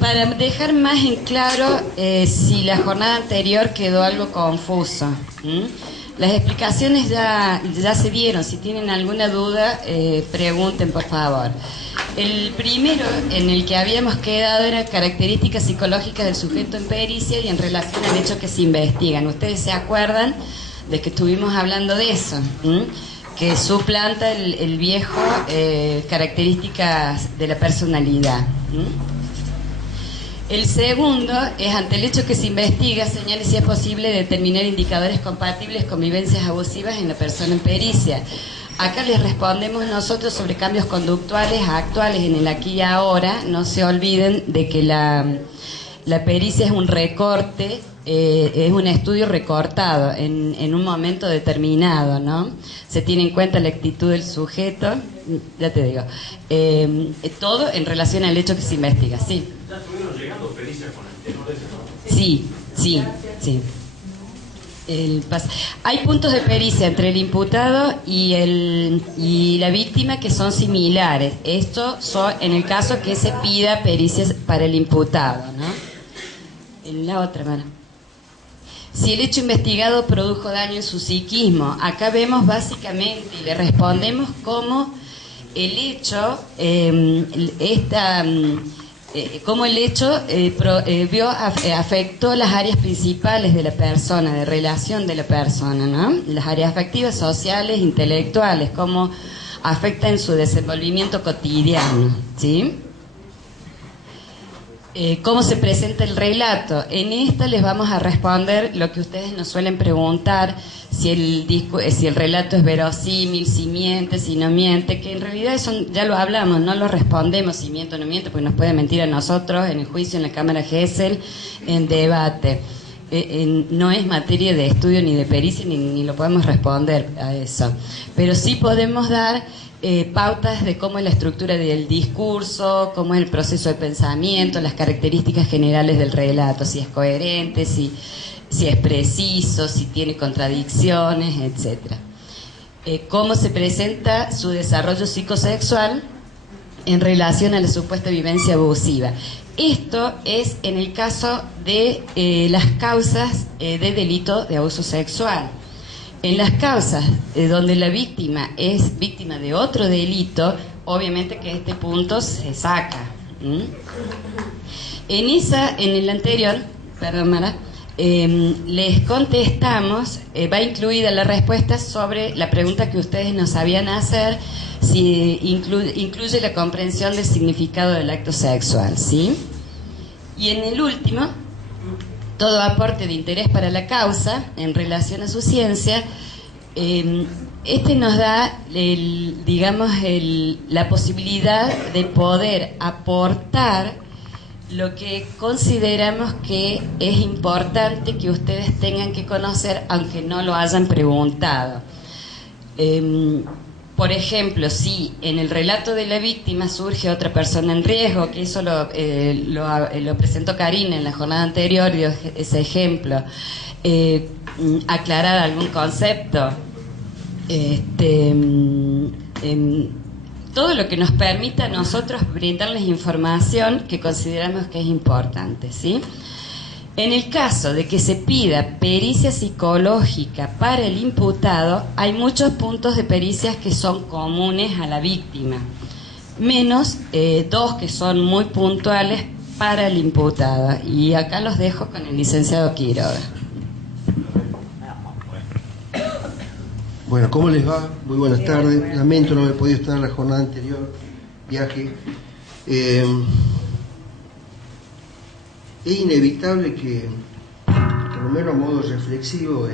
Para dejar más en claro si la jornada anterior quedó algo confuso. Las explicaciones ya se dieron. Si tienen alguna duda, pregunten por favor. El primero en el que habíamos quedado era características psicológicas del sujeto en pericia y en relación al hecho que se investigan. Ustedes se acuerdan de que estuvimos hablando de eso, que suplanta el viejo características de la personalidad. El segundo es, ante el hecho que se investiga, señale si es posible determinar indicadores compatibles con vivencias abusivas en la persona en pericia. Acá les respondemos nosotros sobre cambios conductuales actuales en el aquí y ahora. No se olviden de que la pericia es un recorte, es un estudio recortado en un momento determinado, ¿no? Se tiene en cuenta la actitud del sujeto, ya te digo, todo en relación al hecho que se investiga, ¿sí? ¿Ya estuvieron llegando pericias con anteriores, no? Sí. Hay puntos de pericia entre el imputado y la víctima que son similares. Esto en el caso que se pida pericias para el imputado, ¿no? En la otra mano. Si el hecho investigado produjo daño en su psiquismo, acá vemos básicamente y le respondemos cómo el hecho, afectó las áreas principales de la persona, de relación de la persona, ¿no? Las áreas afectivas, sociales, intelectuales, cómo afecta en su desenvolvimiento cotidiano, ¿sí? ¿Cómo se presenta el relato? En esta les vamos a responder lo que ustedes nos suelen preguntar, si el relato es verosímil, si miente, si no miente, que en realidad eso ya lo hablamos, no lo respondemos si miente o no miente, porque nos puede mentir a nosotros en el juicio, en la Cámara Gesell, en debate. No es materia de estudio ni de pericia, ni lo podemos responder a eso. Pero sí podemos dar pautas de cómo es la estructura del discurso, cómo es el proceso de pensamiento, las características generales del relato, si es coherente, si es preciso, si tiene contradicciones, etc. Cómo se presenta su desarrollo psicosexual en relación a la supuesta vivencia abusiva. Esto es en el caso de las causas de delito de abuso sexual. En las causas donde la víctima es víctima de otro delito, obviamente que este punto se saca. En el anterior, perdón Mara, les contestamos, va incluida la respuesta sobre la pregunta que ustedes nos sabían hacer, si incluye la comprensión del significado del acto sexual, ¿sí? Y en el último, todo aporte de interés para la causa en relación a su ciencia, este nos da la posibilidad de poder aportar lo que consideramos que es importante que ustedes tengan que conocer, aunque no lo hayan preguntado. Por ejemplo, si en el relato de la víctima surge otra persona en riesgo, que eso lo presentó Karina en la jornada anterior, dio ese ejemplo, aclarar algún concepto, todo lo que nos permita a nosotros brindarles información que consideramos que es importante, ¿sí? En el caso de que se pida pericia psicológica para el imputado, hay muchos puntos de pericias que son comunes a la víctima, menos dos que son muy puntuales para el imputado. Y acá los dejo con el licenciado Quiroga. Bueno, ¿cómo les va? Muy buenas tardes. Lamento no haber podido estar en la jornada anterior, viaje. Es inevitable que, por lo menos a modo reflexivo,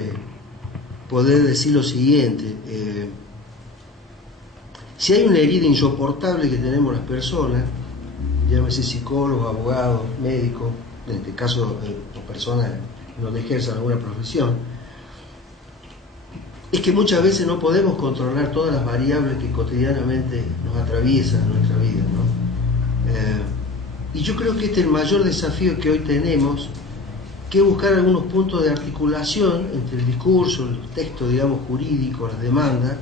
poder decir lo siguiente. Si hay una herida insoportable que tenemos las personas, llámese psicólogos, abogados, médicos, en este caso personas que no ejerzan alguna profesión, es que muchas veces no podemos controlar todas las variables que cotidianamente nos atraviesan en nuestra vida, ¿no? Y yo creo que este es el mayor desafío que hoy tenemos, que es buscar algunos puntos de articulación entre el discurso, el texto, digamos, jurídico, las demandas,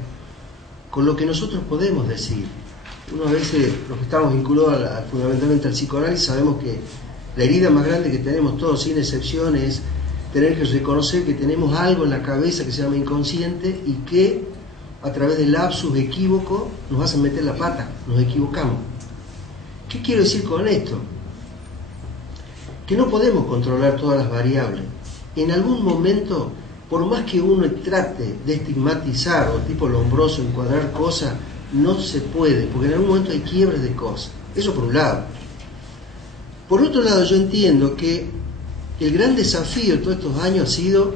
con lo que nosotros podemos decir. Uno a veces, los que estamos vinculados fundamentalmente al psicoanálisis, sabemos que La herida más grande que tenemos todos, sin excepción, es tener que reconocer que tenemos algo en la cabeza que se llama inconsciente y que a través del lapsus equívoco nos hacen meter la pata, nos equivocamos. ¿Qué quiero decir con esto? Que no podemos controlar todas las variables. En algún momento, por más que uno trate de estigmatizar o tipo Lombroso, encuadrar cosas, no se puede, porque en algún momento hay quiebres de cosas. Eso por un lado. Por otro lado, yo entiendo que el gran desafío de todos estos años ha sido,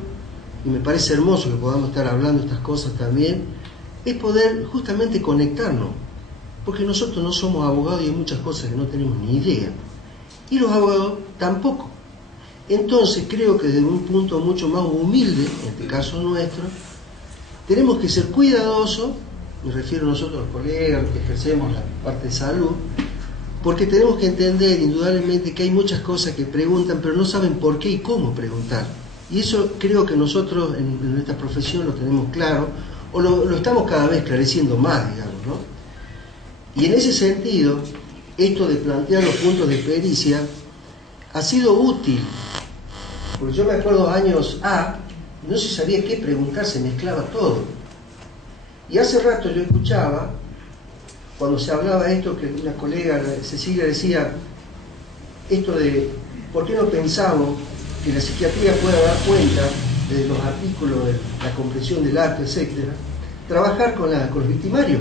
y me parece hermoso que podamos estar hablando de estas cosas también, es poder justamente conectarnos, porque nosotros no somos abogados y hay muchas cosas que no tenemos ni idea, y los abogados tampoco. Entonces creo que desde un punto mucho más humilde, en este caso nuestro, tenemos que ser cuidadosos, me refiero a nosotros los colegas, los que ejercemos la parte de salud, porque tenemos que entender indudablemente que hay muchas cosas que preguntan, pero no saben por qué y cómo preguntar. Y eso creo que nosotros en nuestra profesión lo tenemos claro, o lo estamos cada vez esclareciendo más, digamos, ¿no? Y en ese sentido, esto de plantear los puntos de pericia ha sido útil, porque yo me acuerdo años no se sabía qué preguntar, se mezclaba todo. Y hace rato yo escuchaba, cuando se hablaba esto, que una colega, Cecilia, decía esto de ¿por qué no pensamos que la psiquiatría pueda dar cuenta de los artículos de la comprensión del arte, etcétera, trabajar con los victimarios?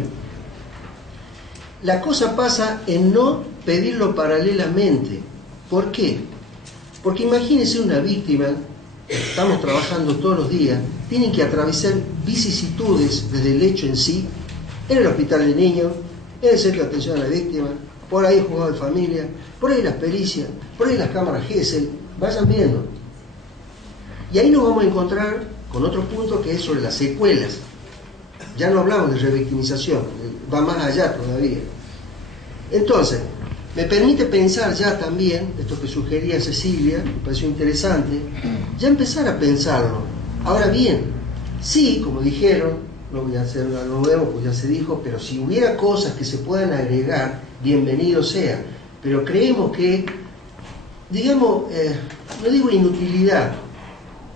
La cosa pasa en no pedirlo paralelamente. ¿Por qué? Porque imagínense una víctima, estamos trabajando todos los días, tienen que atravesar vicisitudes desde el hecho en sí, en el hospital de niños, en el centro de atención a la víctima, por ahí el juzgado de familia, por ahí las pericias, por ahí las cámaras Gesell, vayan viendo. Y ahí nos vamos a encontrar con otro punto que es sobre las secuelas. Ya no hablamos de revictimización, va más allá todavía. Entonces, me permite pensar ya también, esto que sugería Cecilia, me pareció interesante, ya empezar a pensarlo. Ahora bien, sí, como dijeron, no voy a hacer algo nuevo, pues ya se dijo, pero si hubiera cosas que se puedan agregar, bienvenido sea. Pero creemos que, digamos, no digo inutilidad,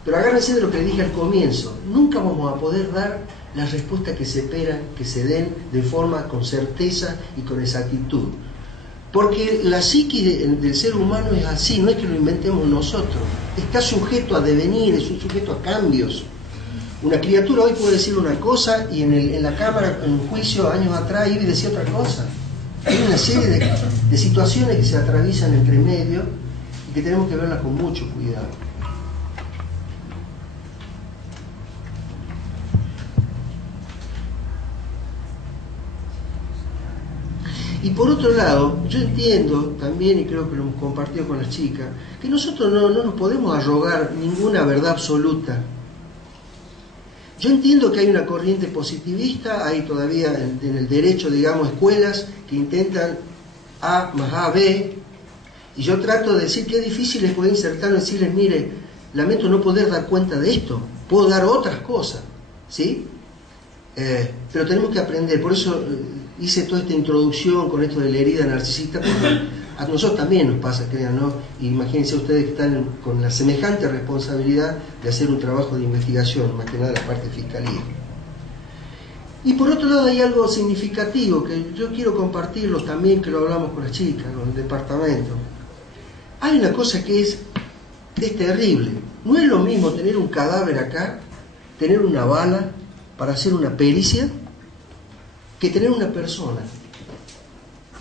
pero agárrense de lo que dije al comienzo, nunca vamos a poder dar las respuestas que se esperan, que se den de forma con certeza y con exactitud. Porque la psiquis del ser humano es así, no es que lo inventemos nosotros, está sujeto a devenir, es un sujeto a cambios. Una criatura hoy puede decir una cosa y en la cámara, en un juicio años atrás, iba y decía otra cosa. Hay una serie de situaciones que se atraviesan entre medio y que tenemos que verlas con mucho cuidado. Y por otro lado, yo entiendo también, y creo que lo hemos compartido con las chicas, que nosotros no nos podemos arrogar ninguna verdad absoluta. Yo entiendo que hay una corriente positivista, hay todavía en el derecho, digamos, escuelas que intentan A más A, B, y yo trato de decir que es difícil es poder insertarlo y decirles, mire, lamento no poder dar cuenta de esto, puedo dar otras cosas, ¿sí? Pero tenemos que aprender, por eso hice toda esta introducción con esto de la herida narcisista, porque a nosotros también nos pasa, crean, ¿no? Imagínense ustedes que están con la semejante responsabilidad de hacer un trabajo de investigación, más que nada la parte de fiscalía. Y por otro lado hay algo significativo que yo quiero compartirlo también, que lo hablamos con las chicas, con el departamento. Hay una cosa que es terrible. No es lo mismo tener un cadáver acá, tener una bala para hacer una pericia, que tener una persona.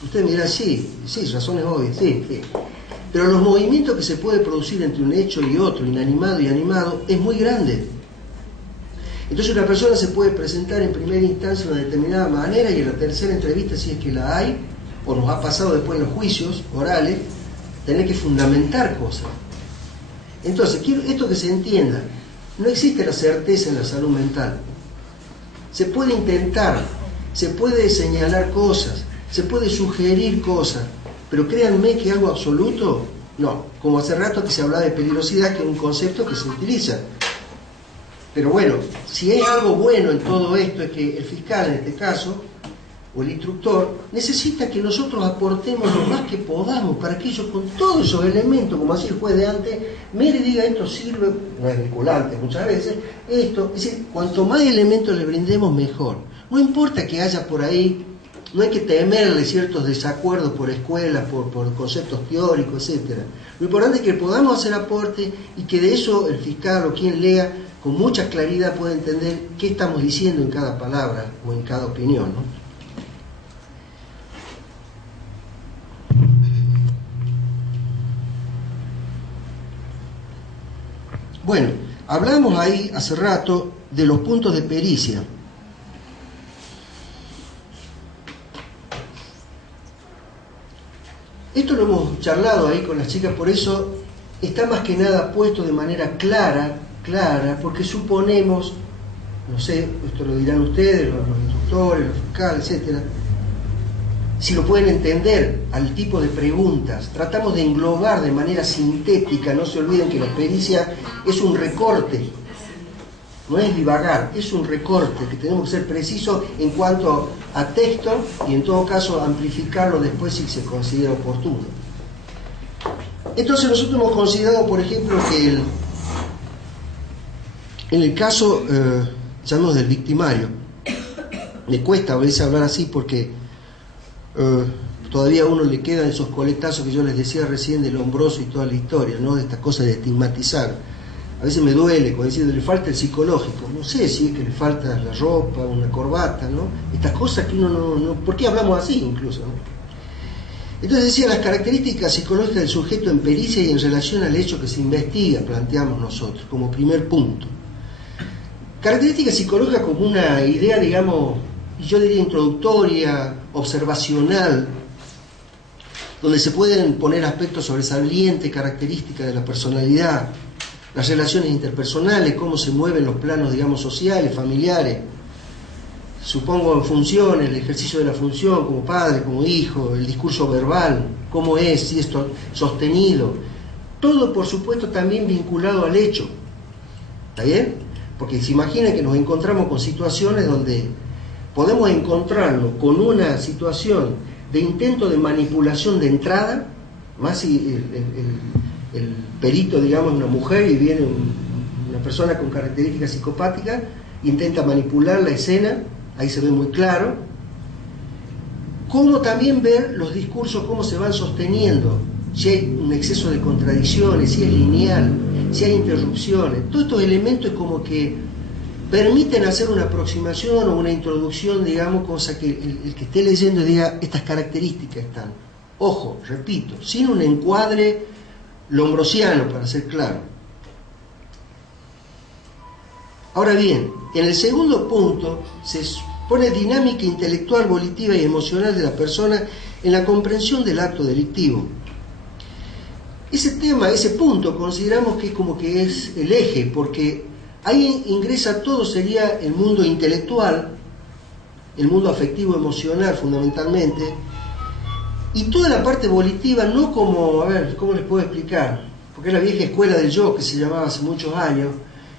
Usted me dirá, sí, razones obvias, sí. Pero los movimientos que se puede producir entre un hecho y otro, inanimado y animado, es muy grande. Entonces una persona se puede presentar en primera instancia de una determinada manera y en la tercera entrevista, si es que la hay, o nos ha pasado después en los juicios orales, tener que fundamentar cosas. Entonces, quiero esto que se entienda, no existe la certeza en la salud mental. Se puede intentar, se puede señalar cosas, se puede sugerir cosas, pero créanme que algo absoluto, no. Como hace rato que se hablaba de peligrosidad, que es un concepto que se utiliza. Pero bueno, si hay algo bueno en todo esto, es que el fiscal, en este caso, o el instructor necesita que nosotros aportemos lo más que podamos para que ellos con todos esos elementos, como hacía el juez de antes, mire y diga esto sirve, no es vinculante muchas veces, esto, es decir, cuanto más elementos le brindemos mejor. No importa que haya por ahí, no hay que temerle ciertos desacuerdos por escuelas, por conceptos teóricos, etc. Lo importante es que podamos hacer aporte y que de eso el fiscal o quien lea con mucha claridad pueda entender qué estamos diciendo en cada palabra o en cada opinión, ¿no? Bueno, hablamos ahí hace rato de los puntos de pericia. Esto lo hemos charlado ahí con las chicas, por eso está más que nada puesto de manera clara, porque suponemos, no sé, esto lo dirán ustedes, los instructores, los fiscales, etcétera, si lo pueden entender al tipo de preguntas. Tratamos de englobar de manera sintética, no se olviden que la pericia es un recorte, no es divagar, es un recorte, que tenemos que ser precisos en cuanto a texto y en todo caso amplificarlo después si se considera oportuno. Entonces nosotros hemos considerado, por ejemplo, que en el caso, llamamos del victimario, me cuesta a veces hablar así porque todavía a uno le quedan esos coletazos que yo les decía recién del Lombroso y toda la historia, ¿no? De estas cosas de estigmatizar. A veces me duele cuando dicen le falta el psicológico. No sé si es que le falta la ropa, una corbata, ¿no? Estas cosas que uno no... ¿Por qué hablamos así incluso, no? Entonces decía las características psicológicas del sujeto en pericia y en relación al hecho que se investiga, planteamos nosotros, como primer punto. Características psicológicas como una idea, digamos, yo diría introductoria, observacional, donde se pueden poner aspectos sobresalientes, características de la personalidad, las relaciones interpersonales, cómo se mueven los planos, digamos, sociales, familiares, supongo en funciones, el ejercicio de la función como padre, como hijo, el discurso verbal, cómo es, si es sostenido, todo por supuesto también vinculado al hecho, ¿está bien? Porque se imaginan que nos encontramos con situaciones donde podemos encontrarnos con una situación de intento de manipulación de entrada, más si el perito, digamos, es una mujer y viene una persona con características psicopáticas, intenta manipular la escena, ahí se ve muy claro, como también ver los discursos, cómo se van sosteniendo, si hay un exceso de contradicciones, si es lineal, si hay interrupciones, todos estos elementos como que permiten hacer una aproximación o una introducción, digamos, cosa que el que esté leyendo diga, estas características están. Ojo, repito, sin un encuadre lombrosiano, para ser claro. Ahora bien, en el segundo punto se pone dinámica intelectual, volitiva y emocional de la persona en la comprensión del acto delictivo. Ese tema, ese punto, consideramos que es como que es el eje, porque ahí ingresa todo, sería el mundo intelectual, el mundo afectivo emocional fundamentalmente, y toda la parte volitiva no como, a ver, ¿cómo les puedo explicar? Porque es la vieja escuela del yo que se llamaba hace muchos años,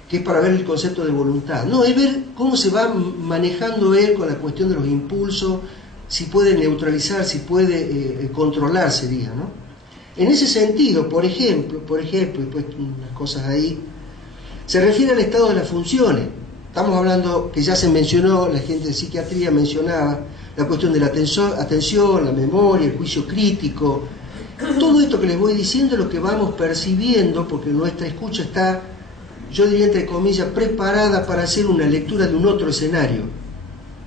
que es para ver el concepto de voluntad. No, es ver cómo se va manejando él con la cuestión de los impulsos, si puede neutralizar, si puede controlar, sería, ¿no? En ese sentido, por ejemplo, y pues unas cosas ahí, se refiere al estado de las funciones. Estamos hablando, que ya se mencionó, la gente de psiquiatría mencionaba, la cuestión de la atención, la memoria, el juicio crítico. Todo esto que les voy diciendo es lo que vamos percibiendo, porque nuestra escucha está, yo diría entre comillas, preparada para hacer una lectura de un otro escenario.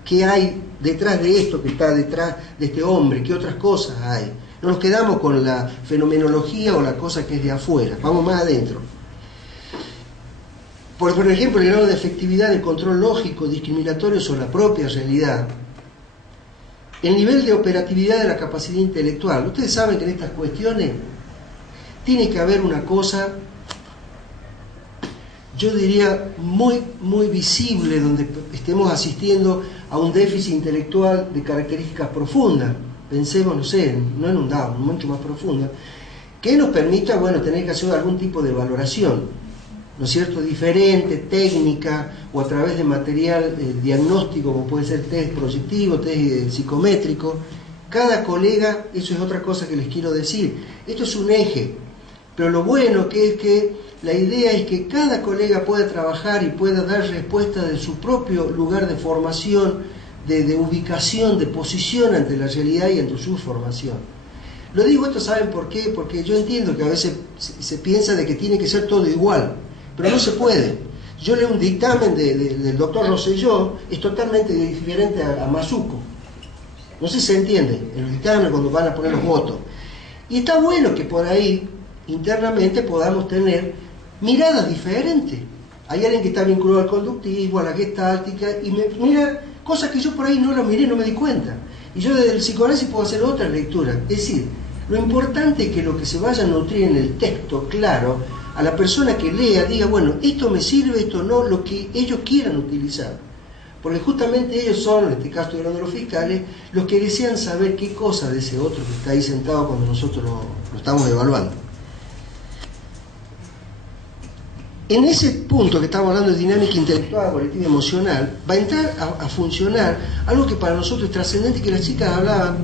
¿Qué hay detrás de esto que está detrás de este hombre? ¿Qué otras cosas hay? No nos quedamos con la fenomenología o la cosa que es de afuera, vamos más adentro. Por ejemplo, el grado de efectividad del control lógico discriminatorio sobre la propia realidad. El nivel de operatividad de la capacidad intelectual. Ustedes saben que en estas cuestiones tiene que haber una cosa, yo diría, muy visible, donde estemos asistiendo a un déficit intelectual de características profundas. Pensemos, no sé, no en un down, mucho más profunda, que nos permita, bueno, tener que hacer algún tipo de valoración. ¿no es cierto?, diferente, técnica, o a través de material diagnóstico, como puede ser test proyectivo, test psicométrico. Cada colega, eso es otra cosa que les quiero decir, esto es un eje, pero lo bueno que es que la idea es que cada colega pueda trabajar y pueda dar respuesta de su propio lugar de formación, de ubicación, de posición ante la realidad y ante su formación. Lo digo esto, ¿saben por qué? Porque yo entiendo que a veces se piensa de que tiene que ser todo igual, pero no se puede. Yo leo un dictamen del doctor Rosselló, es totalmente diferente a Mazuco. No sé si se entiende, en los dictámenes cuando van a poner los votos. Y está bueno que por ahí, internamente, podamos tener miradas diferentes. Hay alguien que está vinculado al conductismo, a la gestáltica, y me mira cosas que yo por ahí no lo miré, no me di cuenta. Y yo desde el psicoanálisis puedo hacer otra lectura. Es decir, lo importante es que lo que se vaya a nutrir en el texto claro, a la persona que lea diga, bueno, esto me sirve, esto no, lo que ellos quieran utilizar. Porque justamente ellos son, en este caso estoy hablando de los fiscales, los que desean saber qué cosa de ese otro que está ahí sentado cuando nosotros lo estamos evaluando. En ese punto que estamos hablando de dinámica intelectual, colectiva y emocional, va a entrar a funcionar algo que para nosotros es trascendente, que las chicas hablaban,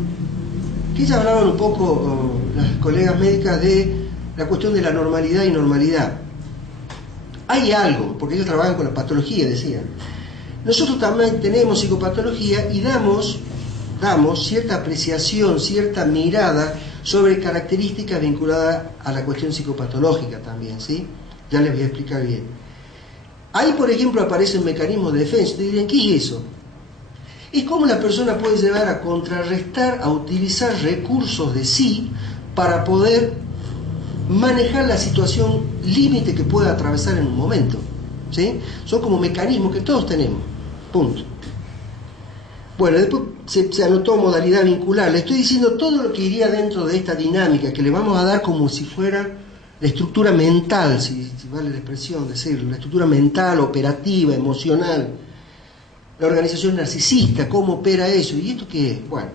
que ellas hablaban un poco, las colegas médicas, de la cuestión de la normalidad y normalidad. Hay algo, porque ellos trabajan con la patología, decían. Nosotros también tenemos psicopatología y damos cierta apreciación, cierta mirada sobre características vinculadas a la cuestión psicopatológica también, ¿sí? Ya les voy a explicar bien. Ahí, por ejemplo, aparecen mecanismos de defensa. Te dirían, ¿qué es eso? Es cómo la persona puede llevar a contrarrestar, a utilizar recursos de sí para poder manejar la situación límite que pueda atravesar en un momento. ¿Sí? Son como mecanismos que todos tenemos. Punto. Bueno, después se anotó modalidad vincular. Le estoy diciendo todo lo que iría dentro de esta dinámica, que le vamos a dar como si fuera la estructura mental, si vale la expresión decirlo, la estructura mental, operativa, emocional, la organización narcisista, cómo opera eso. ¿Y esto qué es? Bueno,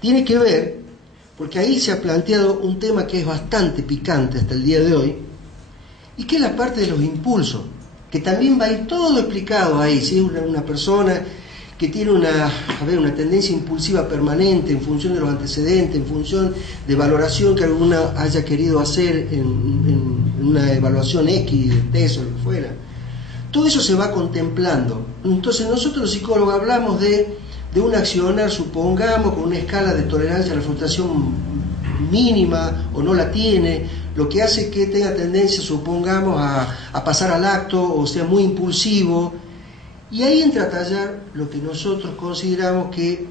tiene que ver, porque ahí se ha planteado un tema que es bastante picante hasta el día de hoy, y que es la parte de los impulsos, que también va a ir todo explicado ahí. Si es una persona que tiene una tendencia impulsiva permanente en función de los antecedentes, en función de valoración que alguna haya querido hacer en una evaluación X, de test o lo que fuera. Todo eso se va contemplando. Entonces nosotros los psicólogos hablamos de un accionar, supongamos, con una escala de tolerancia a la frustración mínima o no la tiene, lo que hace que tenga tendencia, supongamos, a pasar al acto o sea muy impulsivo. Y ahí entra a tallar lo que nosotros consideramos que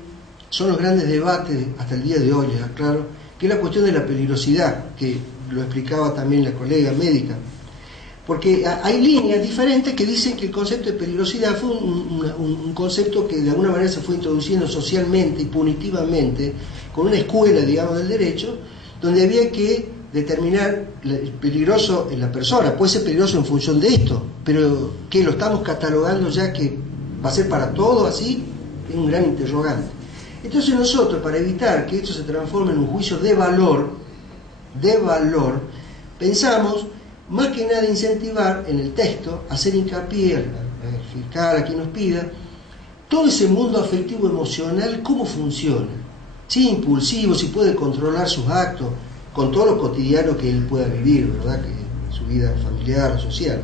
son los grandes debates hasta el día de hoy, claro, que es la cuestión de la peligrosidad, que lo explicaba también la colega médica. Porque hay líneas diferentes que dicen que el concepto de peligrosidad fue un concepto que de alguna manera se fue introduciendo socialmente y punitivamente, con una escuela, digamos, del derecho, donde había que determinar el peligroso en la persona. Puede ser peligroso en función de esto, pero que lo estamos catalogando ya que va a ser para todo así, es un gran interrogante. Entonces nosotros, para evitar que esto se transforme en un juicio de valor, pensamos más que nada incentivar en el texto, hacer hincapié al fiscal, a quien nos pida, todo ese mundo afectivo emocional, cómo funciona, si es impulsivo, si puede controlar sus actos, con todo lo cotidiano que él pueda vivir, ¿verdad? Que su vida familiar, social.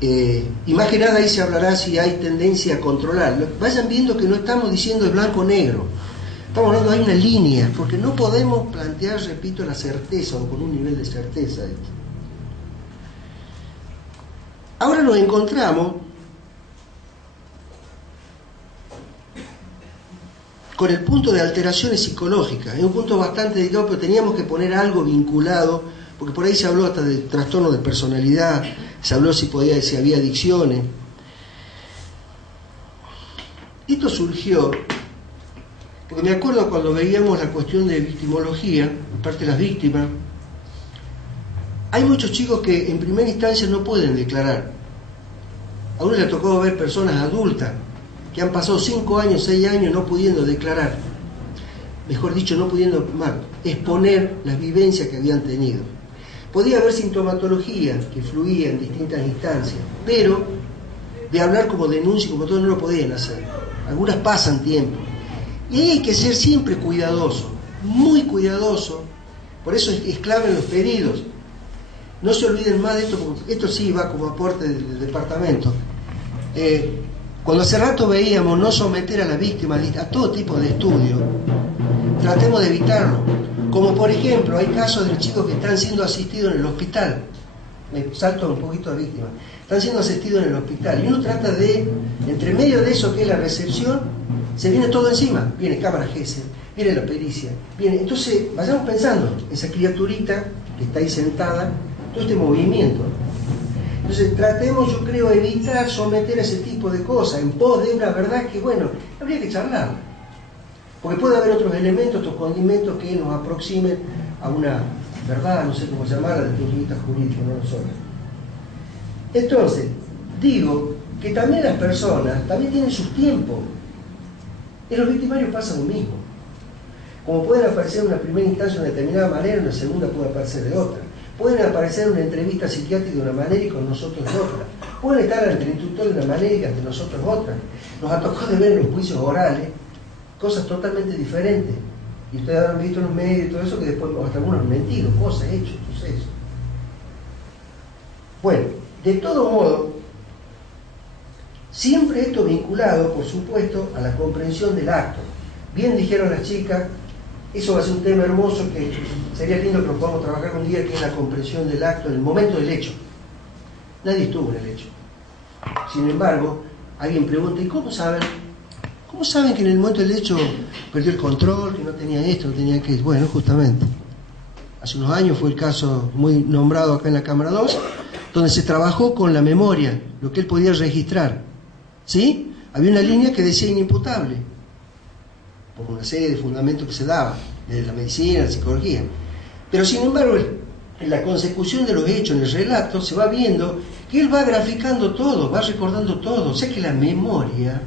Y más que nada ahí se hablará si hay tendencia a controlar. Vayan viendo que no estamos diciendo de blanco o negro. Estamos hablando, hay una línea, porque no podemos plantear, repito, la certeza o con un nivel de certeza esto. Ahora nos encontramos con el punto de alteraciones psicológicas. Es un punto bastante delicado, pero teníamos que poner algo vinculado, porque por ahí se habló hasta de trastorno de personalidad, se habló si había adicciones. Esto surgió porque me acuerdo cuando veíamos la cuestión de victimología, parte de las víctimas, hay muchos chicos que en primera instancia no pueden declarar. A uno le ha tocado ver personas adultas que han pasado 5 años, 6 años no pudiendo declarar, mejor dicho, no pudiendo exponer las vivencias que habían tenido. Podía haber sintomatología que fluía en distintas instancias, pero de hablar como denuncia, como todo, no lo podían hacer. Algunas pasan tiempo. Y ahí hay que ser siempre cuidadoso, muy cuidadoso. Por eso es clave en los pedidos. No se olviden más de esto, porque esto sí va como aporte del departamento. Cuando hace rato veíamos no someter a la víctima a todo tipo de estudio, tratemos de evitarlo. Como por ejemplo, hay casos de chicos que están siendo asistidos en el hospital. Me salto un poquito a víctima. Están siendo asistidos en el hospital. Y uno trata de, entre medio de eso que es la recepción, se viene todo encima. Viene cámara GESEL, viene la pericia, viene. Entonces, vayamos pensando, esa criaturita que está ahí sentada, todo este movimiento. Entonces, tratemos, yo creo, evitar someter a ese tipo de cosas en pos de una verdad que, bueno, habría que charlar. Porque puede haber otros elementos, otros condimentos que nos aproximen a una verdad, no sé cómo llamarla, desde el punto de vista jurídico, no lo son. Entonces, digo que también las personas también tienen sus tiempos. En los victimarios pasa lo mismo. Como pueden aparecer en una primera instancia de una determinada manera, en una segunda puede aparecer de otra. Pueden aparecer en una entrevista psiquiátrica de una manera y con nosotros de otra. Pueden estar ante el instructor de una manera y ante nosotros otra. Nos ha tocado de ver en los juicios orales cosas totalmente diferentes. Y ustedes habrán visto en los medios y todo eso que después hasta algunos han mentido, cosas, hechos, sucesos. Bueno, de todo modo, siempre esto vinculado, por supuesto, a la comprensión del acto. Bien dijeron las chicas, eso va a ser un tema hermoso que sería lindo que lo podamos trabajar un día, que es la comprensión del acto en el momento del hecho. Nadie estuvo en el hecho. Sin embargo, alguien pregunta, ¿y cómo saben? ¿Cómo saben que en el momento del hecho perdió el control, que no tenía esto, no tenía aquello? Bueno, justamente. Hace unos años fue el caso muy nombrado acá en la Cámara 2, donde se trabajó con la memoria, lo que él podía registrar. ¿Sí? Había una línea que decía inimputable, por una serie de fundamentos que se daban, desde la medicina, la psicología. Pero sin embargo, en la consecución de los hechos, en el relato, se va viendo que él va graficando todo, va recordando todo. O sea que la memoria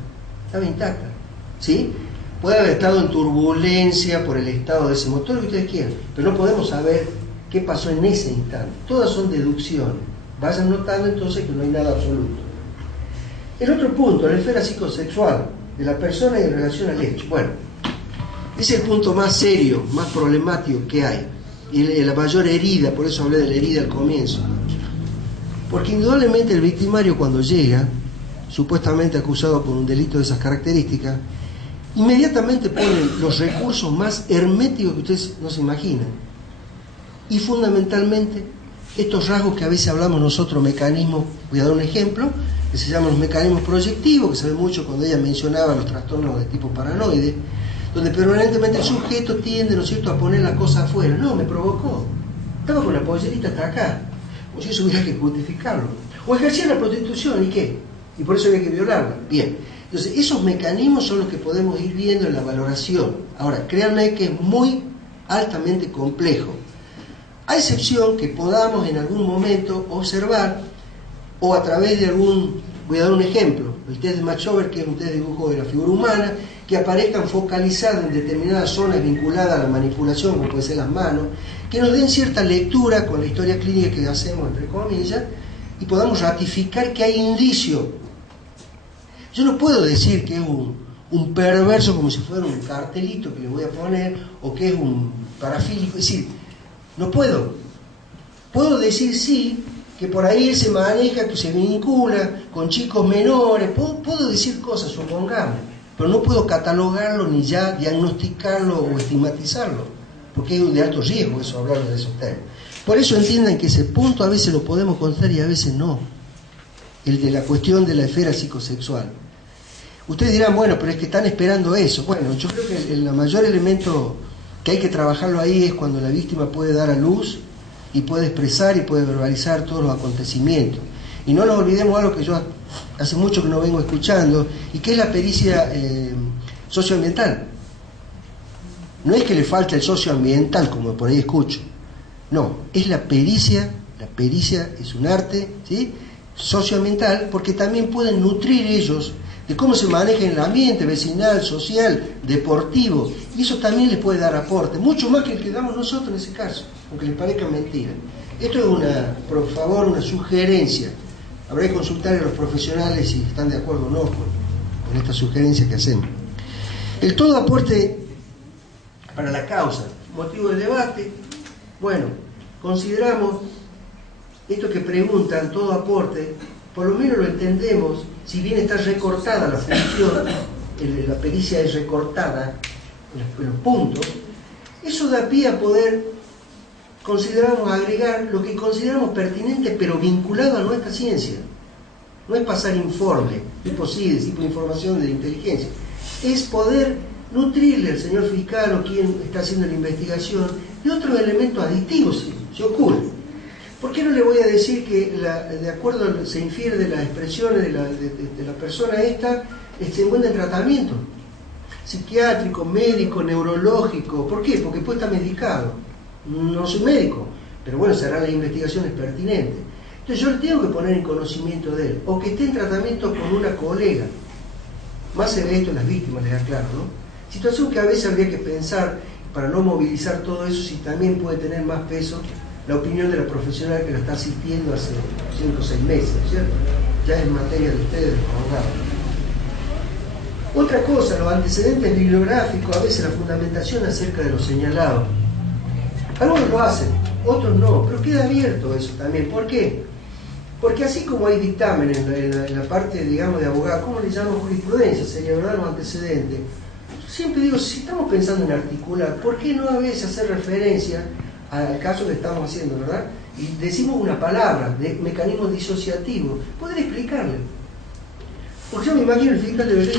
estaba intacta. ¿Sí? Puede haber estado en turbulencia por el estado de ese motor, lo que ustedes quieran, pero no podemos saber qué pasó en ese instante. Todas son deducciones. Vayan notando entonces que no hay nada absoluto. El otro punto, la esfera psicosexual de la persona en relación al hecho. Bueno, es el punto más serio, más problemático que hay. Y la mayor herida, por eso hablé de la herida al comienzo. Porque indudablemente el victimario cuando llega, supuestamente acusado por un delito de esas características, inmediatamente pone los recursos más herméticos que ustedes no se imaginan. Y fundamentalmente, estos rasgos que a veces hablamos nosotros, mecanismos, voy a dar un ejemplo, que se llaman los mecanismos proyectivos, que se ve mucho cuando ella mencionaba los trastornos de tipo paranoide, donde permanentemente el sujeto tiende, ¿no es cierto?, a poner la cosa afuera. No, me provocó. Estaba con la pollerita hasta acá. O si eso hubiera que justificarlo. O ejercía la prostitución, ¿y qué? Y por eso había que violarla. Bien. Entonces, esos mecanismos son los que podemos ir viendo en la valoración. Ahora, créanme que es muy altamente complejo. A excepción que podamos en algún momento observar, o a través de algún, voy a dar un ejemplo, el test de Machover, que es un test de dibujo de la figura humana, que aparezcan focalizados en determinadas zonas vinculadas a la manipulación, como puede ser las manos, que nos den cierta lectura con la historia clínica que hacemos, entre comillas, y podamos ratificar que hay indicio. Yo no puedo decir que es un perverso como si fuera un cartelito que le voy a poner, o que es un parafílico, es decir, no puedo. Puedo decir sí, que por ahí él se maneja, que se vincula con chicos menores, puedo decir cosas, supongamos, pero no puedo catalogarlo ni ya diagnosticarlo o estigmatizarlo, porque es de alto riesgo eso, hablar de esos temas. Por eso entiendan que ese punto a veces lo podemos contar y a veces no, el de la cuestión de la esfera psicosexual. Ustedes dirán, bueno, pero es que están esperando eso. Bueno, yo creo que el mayor elemento que hay que trabajarlo ahí es cuando la víctima puede dar a luz y puede expresar y puede verbalizar todos los acontecimientos. Y no nos olvidemos algo que yo hace mucho que no vengo escuchando, y que es la pericia socioambiental. No es que le falte el socioambiental, como por ahí escucho. No, es la pericia es un arte, ¿sí?, socioambiental, porque también pueden nutrir ellos de cómo se maneja en el ambiente vecinal, social, deportivo, y eso también les puede dar aporte, mucho más que el que damos nosotros en ese caso, aunque les parezca mentira. Esto es por favor, una sugerencia. Habrá que consultar a los profesionales si están de acuerdo o no con esta sugerencia que hacemos. El todo aporte para la causa, motivo de debate. Bueno, consideramos esto que preguntan, todo aporte, por lo menos lo entendemos, si bien está recortada la función, la pericia es recortada en los puntos, eso da pie a poder, consideramos, agregar lo que consideramos pertinente pero vinculado a nuestra ciencia. No es pasar informe, tipo CIDES, tipo información de inteligencia, es poder nutrirle al señor fiscal o quien está haciendo la investigación de otros elementos aditivos, si ocurre. ¿Por qué no le voy a decir que de acuerdo se infiere de las expresiones de la persona esta, se encuentra en tratamiento psiquiátrico, médico, neurológico? ¿Por qué? Porque puede estar medicado. No soy médico, pero bueno, se harán las investigaciones pertinentes. Entonces yo le tengo que poner en conocimiento de él, o que esté en tratamiento con una colega. Más se ve esto en las víctimas, les aclaro, ¿no? Situación que a veces habría que pensar, para no movilizar todo eso, si también puede tener más peso la opinión de la profesional que lo está asistiendo hace 5 o 6 meses, ¿cierto? Ya es materia de ustedes, de los abogados. Otra cosa, los antecedentes bibliográficos, a veces la fundamentación acerca de lo señalado. Algunos lo hacen, otros no, pero queda abierto eso también. ¿Por qué? Porque así como hay dictamen en la parte, digamos, de abogado, ¿cómo le llamamos jurisprudencia? Sería, ¿verdad?, los antecedentes. Siempre digo, si estamos pensando en articular, ¿por qué no a veces hacer referencia al caso que estamos haciendo, verdad? Y decimos una palabra, de mecanismo disociativo, poder explicarle. Porque yo me imagino el fiscal de verdad,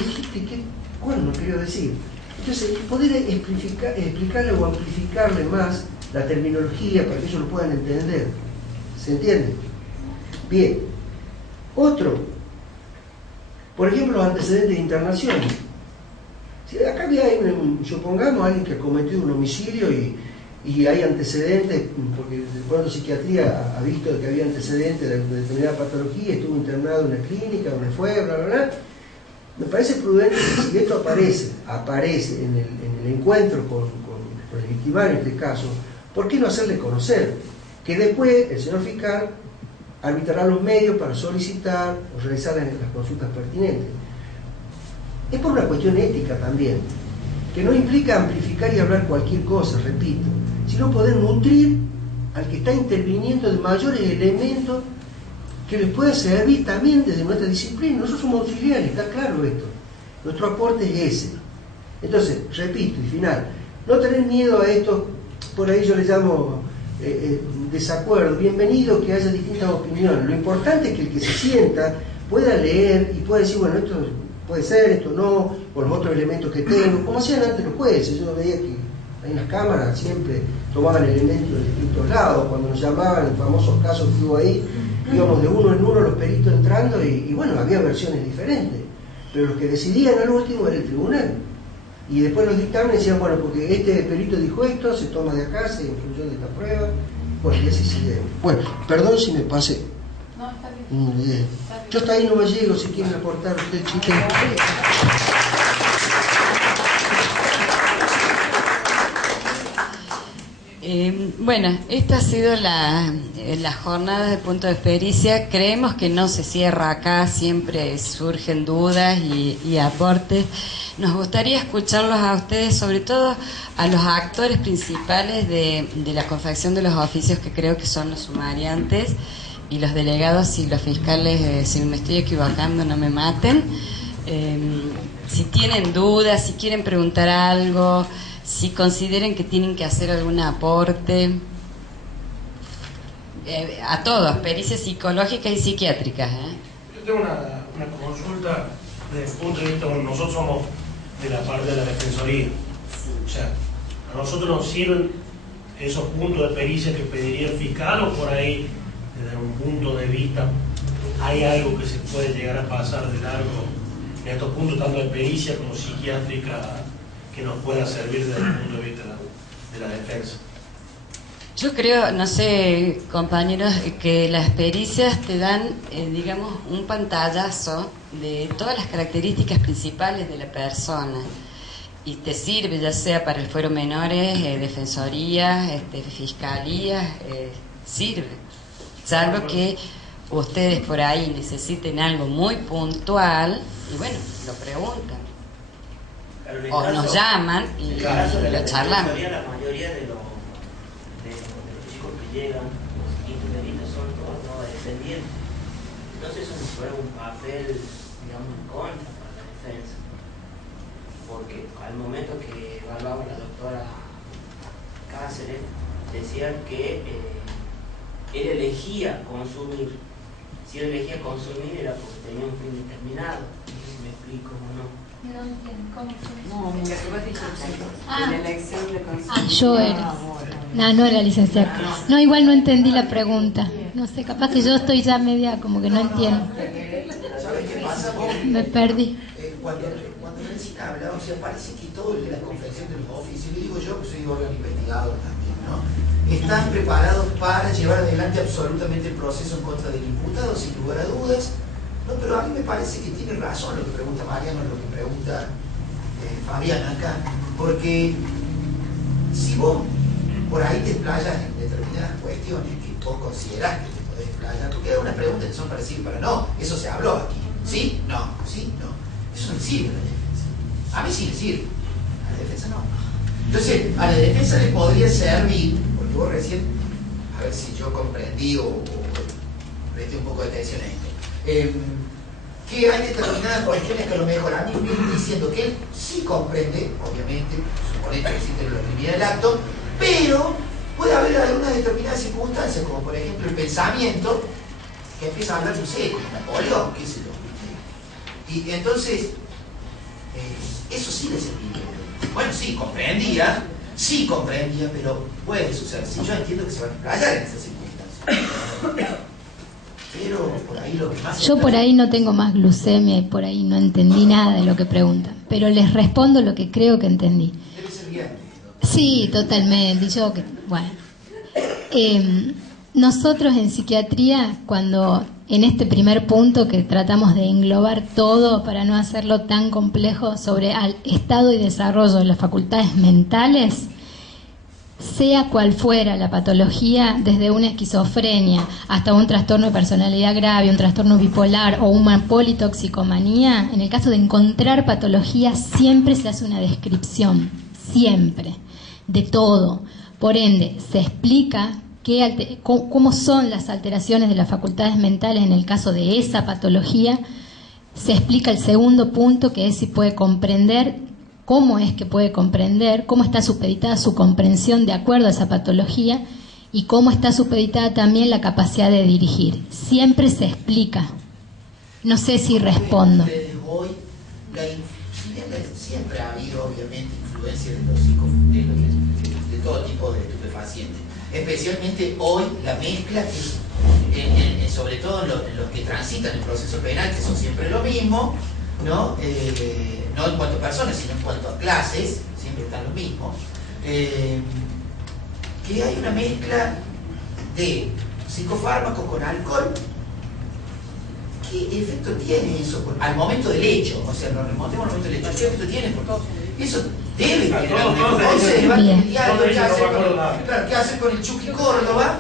¿cuál no quería decir? Entonces, poder explicarle o amplificarle más la terminología para que ellos lo puedan entender. ¿Se entiende? Bien. Otro, por ejemplo, los antecedentes de internación. Si acá hay supongamos alguien que ha cometido un homicidio y hay antecedentes, porque de pronto psiquiatría ha visto que había antecedentes de determinada patología, estuvo internado en una clínica, donde fue, bla, bla, bla. Me parece prudente que si esto aparece en el encuentro con el victimario en este caso, ¿por qué no hacerle conocer? Que después el señor fiscal arbitrará los medios para solicitar o realizar las consultas pertinentes. Es por una cuestión ética también, que no implica amplificar y hablar cualquier cosa, repito, sino poder nutrir al que está interviniendo de mayores elementos que les pueda servir también desde nuestra disciplina. Nosotros somos auxiliares, está claro esto. Nuestro aporte es ese. Entonces, repito y final, no tener miedo a esto, por ahí yo le llamo desacuerdo, bienvenido que haya distintas opiniones. Lo importante es que el que se sienta pueda leer y pueda decir, bueno, esto puede ser, esto no, o los otros elementos que tengo, como hacían antes los jueces. Yo veía que ahí en las cámaras siempre tomaban elementos de distintos lados. Cuando nos llamaban, en famosos casos que hubo ahí, íbamos de uno en uno los peritos entrando y bueno, había versiones diferentes, pero los que decidían al último era el tribunal. Y después los dictámenes decían, bueno, porque este perito dijo esto, se toma de acá, se incluyó de esta prueba, bueno, y así sigue. Bueno, perdón si me pasé. No, está bien. Yo hasta ahí no me llego, si quieren aportar ustedes, chicos. Bueno, esta ha sido la jornada de punto de pericia. Creemos que no se cierra acá, siempre surgen dudas y aportes. Nos gustaría escucharlos a ustedes, sobre todo a los actores principales de la confección de los oficios, que creo que son los sumariantes y los delegados y los fiscales. Si me estoy equivocando, no me maten. Si tienen dudas, si quieren preguntar algo, si consideren que tienen que hacer algún aporte, a todos, pericias psicológicas y psiquiátricas. Yo tengo una consulta desde el punto de vista, bueno, nosotros somos de la parte de la defensoría, o sea, a nosotros nos sirven esos puntos de pericia que pediría el fiscal, o por ahí, desde un punto de vista, hay algo que se puede llegar a pasar de largo en estos puntos, tanto de pericia como psiquiátrica, que nos pueda servir desde el punto de vista de la defensa. Yo creo, no sé, compañeros, que las pericias te dan, digamos, un pantallazo de todas las características principales de la persona y te sirve ya sea para el fuero menores, defensorías, fiscalías, sirve. Salvo que ustedes por ahí necesiten algo muy puntual y bueno, lo preguntan. O nos llaman y lo charlamos. La mayoría de los chicos que llegan, los distintos delitos, son todos no dependientes. Entonces eso nos juega un papel, digamos, en contra para la defensa. Porque al momento que evaluaba la doctora Cáceres, decían que él elegía consumir. Si él elegía consumir era porque tenía un fin determinado. No sé si me explico o no. No entiendo, ¿cómo fue? No, lo que vos dijiste, la elección de consumir. Yo era. No era licenciada. No, igual no entendí la pregunta. No sé, capaz que yo estoy ya media como que no entiendo. ¿Sabes qué pasa? Me perdí. Cuando recién habla, o sea, parece que todo el de la confección de los oficios, y digo yo que soy órgano investigador también, ¿no? Están preparados para llevar adelante absolutamente el proceso en contra del imputado, sin lugar a dudas. No, pero a mí me parece que tiene razón lo que pregunta Mariano, lo que pregunta Fabián acá, porque si vos por ahí te explayas en determinadas cuestiones que vos considerás que te podés explayar, porque hay unas preguntas que son para sí y para no, eso se habló aquí, ¿sí? No, ¿sí? No. Eso no le sirve a la defensa. A mí sí le sirve, a la defensa no. Entonces, a la defensa le podría servir, porque vos recién, a ver si yo comprendí o presté un poco de atención a esto, que hay determinadas cuestiones que a lo mejor a mí me vienen diciendo que él sí comprende, obviamente, suponete que existe la legitimidad del acto, pero puede haber algunas determinadas circunstancias, como por ejemplo el pensamiento, que empieza a hablar, no sé, como Napoleón, qué sé yo. Y entonces, eso sí le servía. Bueno, sí comprendía, pero puede suceder. Sí, yo entiendo que se va a explayar en esas circunstancias. Pero por ahí lo que más... Yo por ahí no tengo más glucemia y por ahí no entendí nada de lo que preguntan. Pero les respondo lo que creo que entendí. Debe ser bien. Sí, totalmente. Yo que, bueno. Nosotros en psiquiatría, cuando en este primer punto que tratamos de englobar todo para no hacerlo tan complejo sobre el estado y desarrollo de las facultades mentales, sea cual fuera la patología, desde una esquizofrenia hasta un trastorno de personalidad grave, un trastorno bipolar o una politoxicomanía, en el caso de encontrar patología siempre se hace una descripción, siempre, de todo. Por ende, se explica cómo son las alteraciones de las facultades mentales en el caso de esa patología. Se explica el segundo punto, que es si puede comprender, cómo es que puede comprender, cómo está supeditada su comprensión de acuerdo a esa patología y cómo está supeditada también la capacidad de dirigir. Siempre se explica. No sé si respondo. Hoy, siempre ha habido obviamente influencia de los psicofármacos, de todo tipo de estupefacientes. Especialmente hoy la mezcla que sobre todo en los que transitan el proceso penal, que son siempre lo mismo, ¿no? No en cuanto a personas, sino en cuanto a clases, siempre están los mismos, que hay una mezcla de psicofármacos con alcohol. ¿Qué efecto tiene eso al momento del hecho? O sea, nos remontemos al momento del hecho. ¿Qué efecto tiene? Porque eso debe generar un efecto. Hoy se debate en el diario, ¿qué hace con el Chucky Córdoba?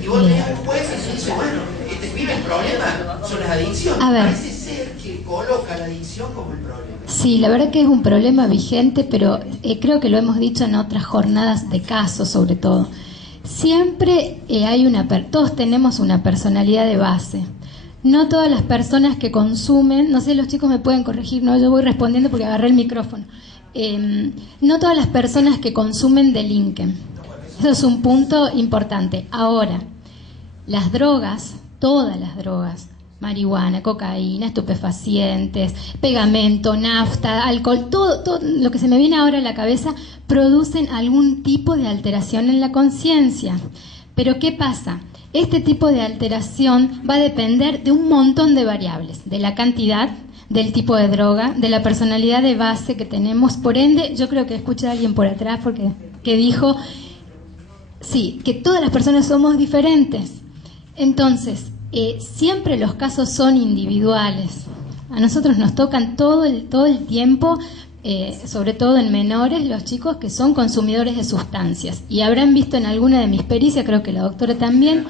Y vos tenés un juez y dice, bueno, vive el problema, son las adicciones. Parece ser que coloca la adicción como el problema. Sí, la verdad que es un problema vigente, pero creo que lo hemos dicho en otras jornadas de casos, sobre todo. Siempre todos tenemos una personalidad de base. No todas las personas que consumen, no sé, los chicos me pueden corregir, no, yo voy respondiendo porque agarré el micrófono. No todas las personas que consumen delinquen. Eso es un punto importante. Ahora, las drogas, todas las drogas, marihuana, cocaína, estupefacientes, pegamento, nafta, alcohol, todo lo que se me viene ahora a la cabeza, producen algún tipo de alteración en la conciencia. Pero ¿qué pasa? Este tipo de alteración va a depender de un montón de variables, de la cantidad, del tipo de droga, de la personalidad de base que tenemos. Por ende, yo creo que escuché a alguien por atrás que dijo Sí, que todas las personas somos diferentes. Entonces, siempre los casos son individuales. A nosotros nos tocan todo el tiempo, sobre todo en menores, los chicos que son consumidores de sustancias. Y habrán visto en alguna de mis pericias, creo que la doctora también.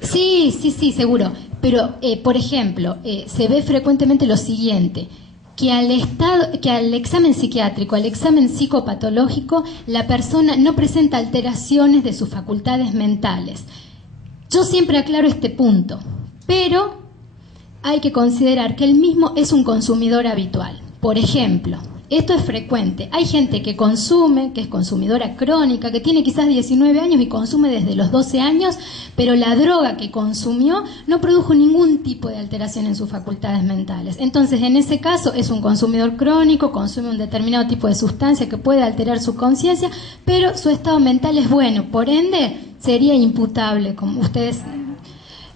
Sí, seguro. Pero, por ejemplo, se ve frecuentemente lo siguiente, que al examen psiquiátrico, al examen psicopatológico, la persona no presenta alteraciones de sus facultades mentales. Yo siempre aclaro este punto, pero hay que considerar que él mismo es un consumidor habitual. Por ejemplo, esto es frecuente. Hay gente que consume, que es consumidora crónica, que tiene quizás 19 años y consume desde los 12 años, pero la droga que consumió no produjo ningún tipo de alteración en sus facultades mentales. Entonces, en ese caso, es un consumidor crónico, consume un determinado tipo de sustancia que puede alterar su conciencia, pero su estado mental es bueno. Por ende, sería imputable, como ustedes...